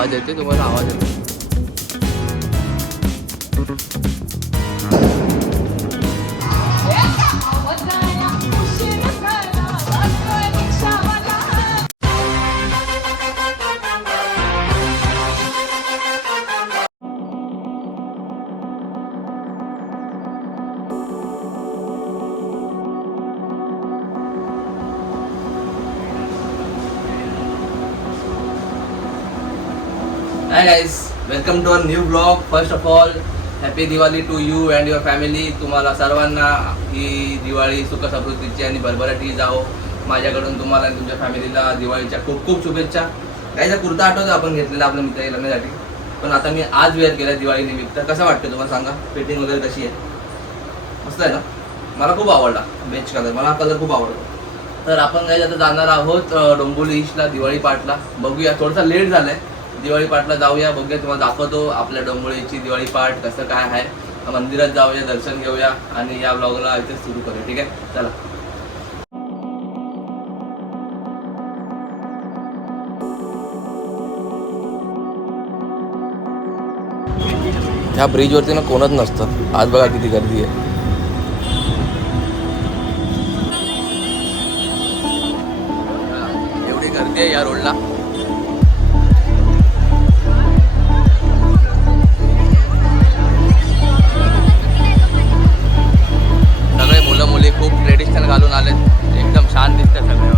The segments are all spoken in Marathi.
आवाज येते तुम्हाला? आवाज येते. Hi guys, welcome to our new blog. First of all happy Diwali to you and your family. तुम्हाला सर्वांना ही दिवाळी सुख समृद्धीची आणि भरभराटी जाओ. माझ्याकडून तुम्हाला आणि तुमच्या फॅमिलीला दिवाळीच्या खूप खूप शुभेच्छा. काहीचा कुर्ता आठवतो आपण घेतलेला आपल्या मित्राच्या लग्नासाठी, पण आता मी आज वेअर केला दिवाळी निमित्त. कसं वाटतं तुम्हाला सांगा? फिटिंग वगैरे कशी आहे? मस्त आहे ना? मला खूप आवडला बेच कलर, मला कलर खूप आवडतो. तर आपण काही आता जाणार आहोत डोंबिवली ईस्टला दिवाळी पाठला. बघूया, थोडासा लेट झालाय. दिवाळी पाठला जाऊया, बघूया, तुम्हाला दाखवतो आपल्या डोंबिवलीची दिवाळी पाठ कसं काय आहे. मंदिरात जाऊया, दर्शन घेऊया आणि या ब्लॉगला इथे सुरू करूया. ठीक आहे, चला. ह्या ब्रिजवरती ना कोणच नसतं. आज बघा किती गर्दी आहे. एवढी गर्दी आहे या रोडला. सगळे मुलं मुली खूप ट्रेडिशनल घालून आलेत, एकदम छान दिसतात सगळे.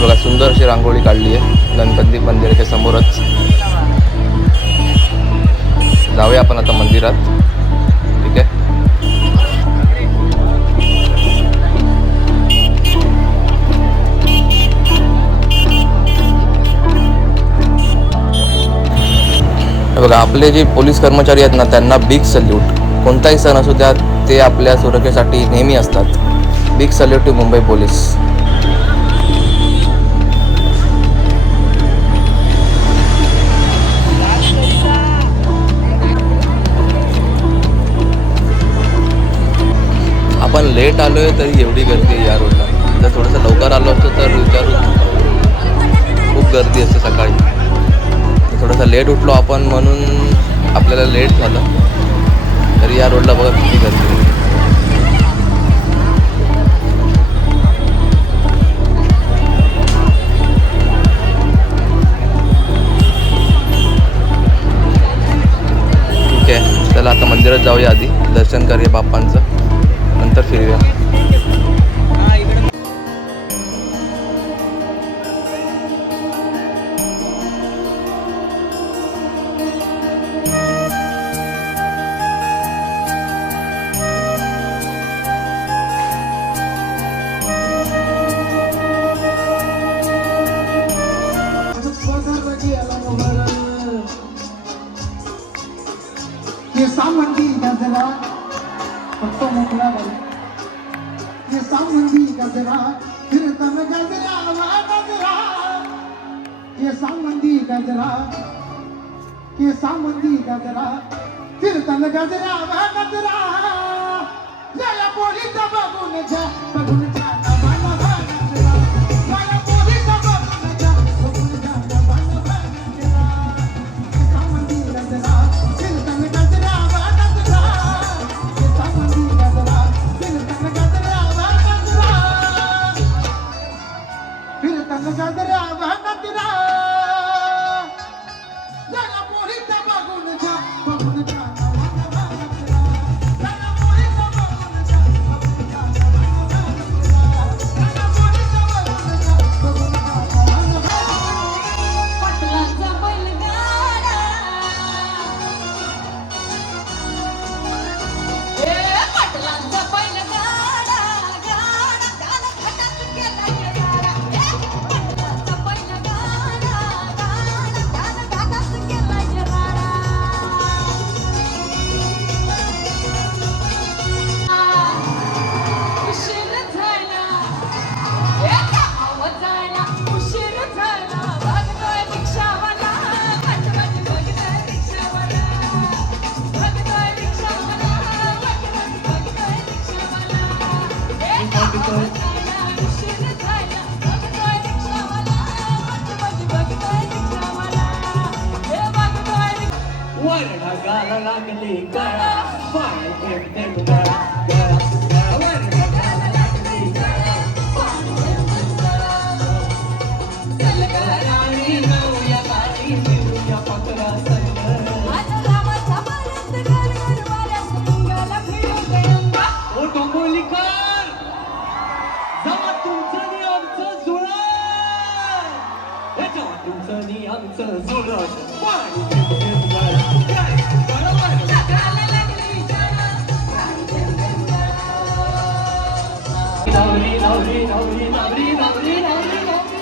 बघा सुंदर अशी रांगोळी काढली आहे गणपती मंदिराच्या समोरच. जाऊया आपण आता मंदिरात. ठीक आहे, बघा आपले जे पोलीस कर्मचारी आहेत ना, त्यांना बिग सल्यूट. कोणताही सण असू द्या, ते आपल्या सुरक्षेसाठी नेहमी असतात. Big salute to Mumbai police. आपण लेट आलोय तरी एवढी गर्दी आहे या रोडला. जर थोडंसं लवकर आलो असतो तर विचारू, खूप गर्दी असते सकाळी. थोडंसं लेट उठलो आपण म्हणून आपल्याला लेट झालं. तरी या रोडला बघा किती गर्दी आहे. ठीक आहे, चला आता मंदिरात जाऊया. आधी दर्शन करूया बाप्पांचं, नंतर फिरूया. ये सामंती गजरा फक्त मोकळा बाई. ये सामंती गजरा फिरतन गजरा गजरा. ये सामंती गजरा, ये सामंती गजरा फिरतन गजरा गजरा. या पोरीचा बघून जा, बघून जा. ढगाला लागली गळा पाणी थेंब थेंब गळा गळा गळावर ढगाला लागली गळा पाणी थेंब थेंब गळा चल गळा राणी जाऊया गाडी फिरूया पकरा संग ओ डोंबोलीकर जेव्हा तुमचं नि आमचं जुळत जेव्हा तुमचं नि आमचं जुळत पाणी थेंब थेंब गळा गळावर ढगाला लागली गळा पाणी थेंब थेंब गळा नवरी नवरी नवरी नवरी नवरी नवरी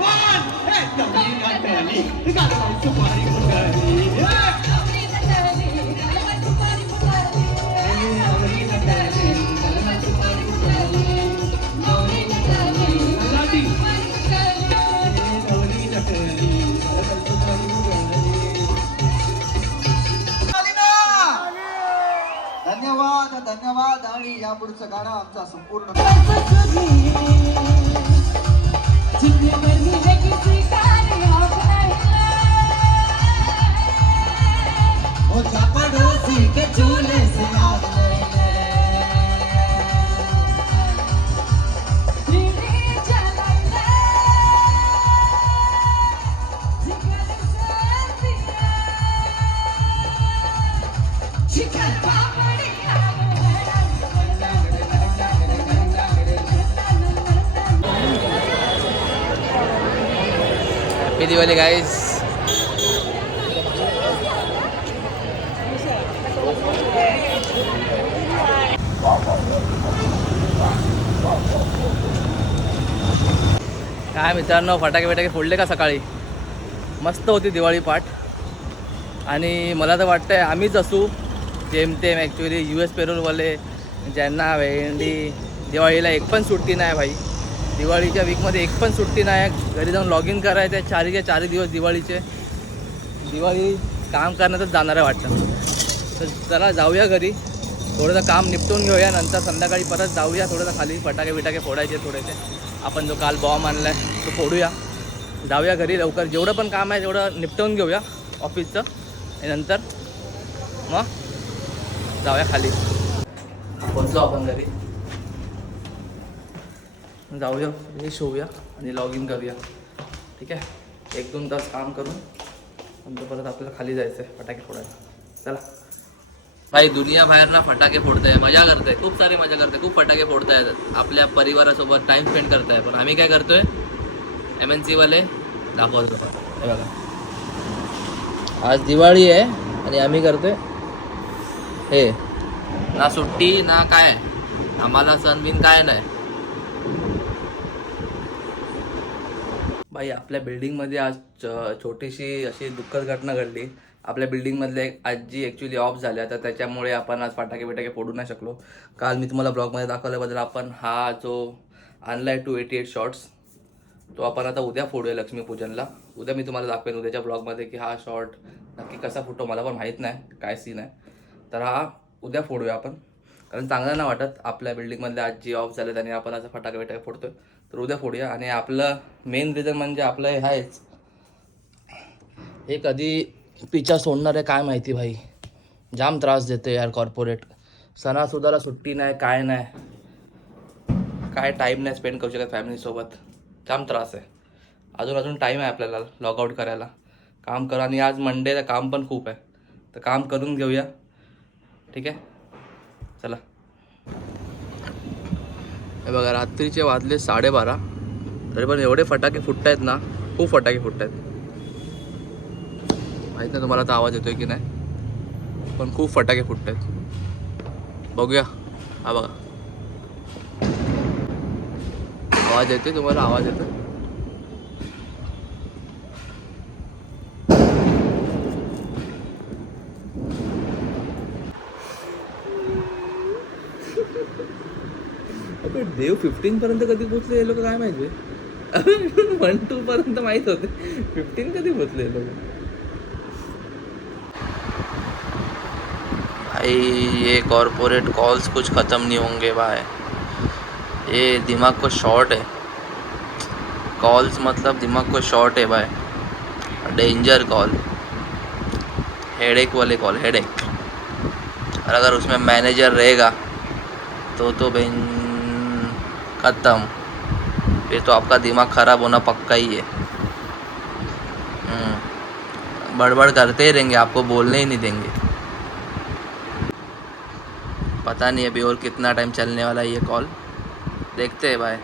वन हे नवरी गाठली गाठली सुपारी फुटली नवरी गाठली गाठली सुपारी फुटली नवरी गाठली गाठली सुपारी फुटली नवरी गाठली गाठली सुपारी फुटली नवरी गाठली गाठली सुपारी फुटली धन्यवाद धन्यवाद. आणि या पुढचं गाणं आमचा संपूर्ण ओ पड़ोसी के झूले से याद हॅपी दिवाळी गाईज. काय मित्रांनो, फटाके बिटाके फोडले का सकाळी? मस्त होती दिवाळी पाठ. आणि मला तर वाटतंय आम्हीच असू जेमतेम ॲक्च्युली US पेरोलवाले ज्यांना भेंडी दिवाळीला एक पण सुट्टी नाही भाई. दिवाळीच्या वीकमध्ये एक पण सुट्टी नाही. घरी जाऊन लॉग इन करायचं आहे. चारही दिवस दिवाळीचे. दिवाळी काम करण्यातच जाणार आहे वाटतं. तर चला जाऊया घरी, थोडंसं काम निपटून घेऊया. नंतर संध्याकाळी परत जाऊया थोडंसं खाली. फटाके बिटाके फोडायचे थोडेसे. आपण जो काल बॉम्ब आणला आहे तो फोडूया. जाऊया घरी लवकर. जेवढं पण काम आहे तेवढं निपटवून घेऊया ऑफिसचं. आणि नंतर मग जाऊया खाली. पोचलो आपण घरी. जाऊया फ्रेश होऊया आणि लॉग इन करूया. ठीक आहे. 1-2 तास काम करून नंतर परत आपल्याला खाली जायचं आहे फटाके फोडायला. चला भाई. दुनिया बाहेरना फटाके फोडताय, मजा करताय, खूप सारी मजा करताय, खूप फटाके फोडतायत. आपल्या परिवारासोबत टाईम स्पेंड करताय. पण आम्ही काय करतोय, MNC वाले दाखवत होतो. हे बघा, आज दिवाळी आहे आणि आम्ही करतोय हे. ना सुट्टी ना काय, आम्हाला सण बिन काय नाही भाई. आपल्या बिल्डिंगमध्ये आज छोटीशी अशी दुःखद घटना घडली. आपल्या बिल्डिंगमधले एक आजी ॲक्च्युली ऑफ झाल्या, तर त्याच्यामुळे आपण आज फटाके बिटाके फोडू नाही शकलो. काल मी तुम्हाला ब्लॉगमध्ये दाखवल्याबद्दल आपण हा जो आणला आहे 288 शॉट्स, तो आपण आता उद्या फोडूया लक्ष्मीपूजनला. उद्या मी तुम्हाला दाखवेन उद्याच्या ब्लॉगमध्ये की हा शॉट नक्की कसा फुटतो. मला पण माहीत नाही काय सीन आहे. तर हा उद्या फोडूया आपण, कारण चांगलं नाही वाटत. आपल्या बिल्डिंगमधले आजी ऑफ झाले आणि आपण असं फटाके बिटाके फोडतोय. तर उद्या फोडूया. आणि आपलं मेन रिझन म्हणजे आपलं हे आहेच, हे कधी पिचा सोडणार आहे काय माहिती भाई. जाम त्रास देते यार कॉर्पोरेट. सणासुदाला सुट्टी नाही, काय नाही, काय टाईम नाही स्पेंड करू शकत फॅमिलीसोबत. जाम त्रास आहे. अजून टाईम आहे आपल्याला लॉगआउट करायला. काम करा. आणि आज मंडेला काम पण खूप आहे, तर काम करून घेऊया. ठीक आहे, चला. हे बघा, रात्रीचे वाजले 12:30, तरी पण एवढे फटाके फुटत आहेत ना, खूप फटाके फुटत आहेत. माहीत नाही तुम्हाला तर आवाज येतोय की नाही, पण खूप फटाके फुटत आहेत. बघूया. हा बघा, आवाज येतोय तुम्हाला, आवाज येतोय. देव 15 पर्यंत कधी पोचले हे लोक काय माहिती. 1-2 पर्यंत माहित होते, 15 कधी पोचले हे लोक. भाई ये कॉर्पोरेट कॉल्स कुछ ख़त्म नहीं होंगे भाई. ये दिमाग को शॉर्ट है. कॉल्स मतलब दिमाग को शॉर्ट है भाई. Danger call. हेडेक वाले कॉल, हेडेक। और अगर उसमें मैनेजर रहेगा तो बेन ख़त्म, फिर तो आपका दिमाग ख़राब होना पक्का ही है। बड़बड़ करते ही रहेंगे, आपको बोलने ही नहीं देंगे। पता नहीं अभी और कितना टाइम चलने वाला है ये कॉल, देखते हैं भाई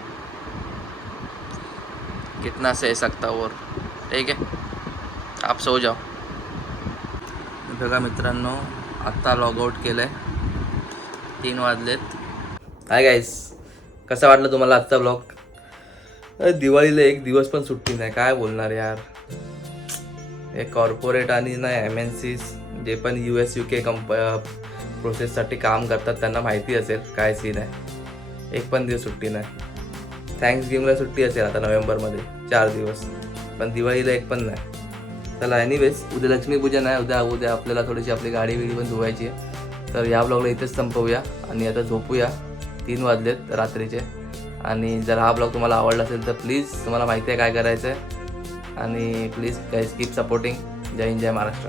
कितना सह सकता और। ठीक आहे, आप सो जाओ। बघा मित्रांनो, आत्ता लॉगआउट केलं आहे, 3 वाजलेत। हाय गाईस, कसा वाटलं तुम्हाला आजचा ब्लॉग? दिवाळीला एक दिवस पण सुट्टी नाही, काय बोलणार यार। हे कॉर्पोरेट आणि ना MNCs जे पण US UK प्रोसेससाठी काम करतात त्यांना माहिती असेल काय सीन आहे। एक पण दिवस सुट्टी नाही। थँक्सगिव्हिंगला सुट्टी असेल आता नोव्हेंबरमध्ये 4 दिवस, पण दिवाळीला एक पण नाही। चला एनिवेज, उद्या लक्ष्मीपूजन आहे, उद्या आपल्याला थोडीशी आपली गाडी बिडी पण धुवायची आहे। तर या ब्लॉगला इथेच संपवूया आणि आता झोपूया, 3 वाजलेत रात्रीचे। आणि जर हा ब्लॉग तुम्हाला आवडला असेल तर प्लीज, तुम्हाला माहिती आहे काय करायचं आहे, आणि प्लीज गाईज कीप सपोर्टिंग। जय हिंद, जय महाराष्ट्र।